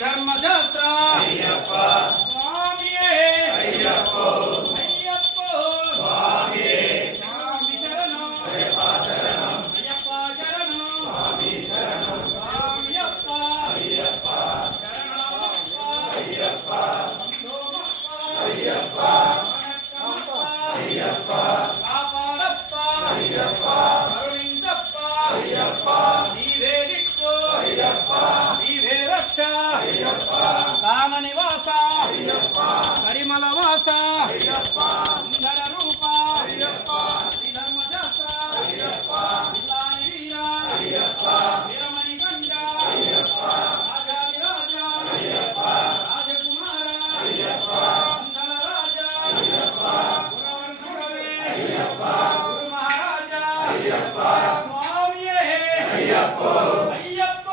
ధర్మశాస్త్ర స్వామి స్వామి శరణం అయ్యప్ప శరణం స్వామి కామ నివాస పరిమళ వాస సుందర రూప ధర్మశాస్త్ర వీరమణి గండ రాజాదిరాజ రాజకుమార మంగళ రాజా గురవర్ణుడవే గురు మహారాజా స్వామియే అయ్యప్పో అయ్యప్ప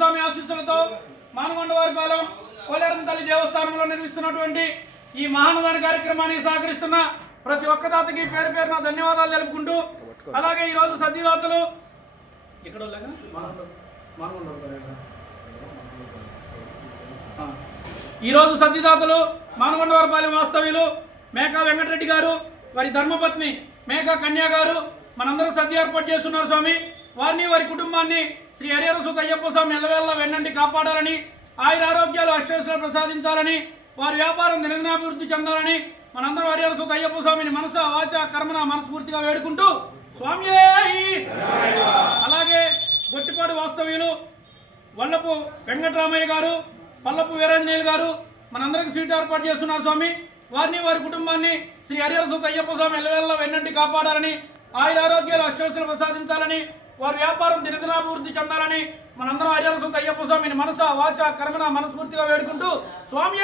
స్వామి ఆశీస్సులతో మానకొండవారిపాలెం పోలేరమ్మ తల్లి దేవస్థానంలో నిర్వహిస్తున్నటువంటి ఈ మహానదాన కార్యక్రమానికి సహకరిస్తున్న ప్రతి ఒక్క దాతకి పేరు పేరున ధన్యవాదాలు తెలుపుకుంటూ, అలాగే ఈరోజు సద్దిదాతలు మానకొండవారిపాలెం వాస్తవ్యులు మేకా వెంకటరెడ్డి గారు, వారి ధర్మపత్ని మేకా కన్యా గారు మనందరూ సద్ది ఏర్పాటు చేస్తున్నారు. స్వామి వారిని వారి కుటుంబాన్ని శ్రీ హరిహర సుత అయ్యప్ప స్వామి ఎల్లవేళ వెన్నంటి కాపాడాలని, ఆయుర ఆరోగ్యాలు అష్టైశ్వర్యాలు ప్రసాదించాలని, వారి వ్యాపారం దినదినాభివృద్ధి చెందాలని మనందరం హరిహర సుత అయ్యప్ప స్వామిని మనస వాచ కర్మన మనస్ఫూర్తిగా వేడుకుంటూ స్వామి. అలాగే గొట్టిపాడు వాస్తవ్యులు వల్లపు వెంకటరామయ్య గారు, పల్లపు వీరాంజనేయులు గారు మనందరికి స్వీట్ ఏర్పాటు చేస్తున్నారు. స్వామి వారిని వారి కుటుంబాన్ని శ్రీ హరిహర సుత అయ్యప్ప స్వామి ఎల్లవేళ వెన్నంటి కాపాడాలని, ఆయుర ఆరోగ్యాలు అష్టైశ్వర్యాలు ప్రసాదించాలని, వారి వ్యాపారం దినదినాభివృద్ధి చెందాలని మనందరం హరిహర సుత అయ్యప్ప స్వామిని మనస వాచ కర్మన మనస్ఫూర్తిగా వేడుకుంటూ స్వామి.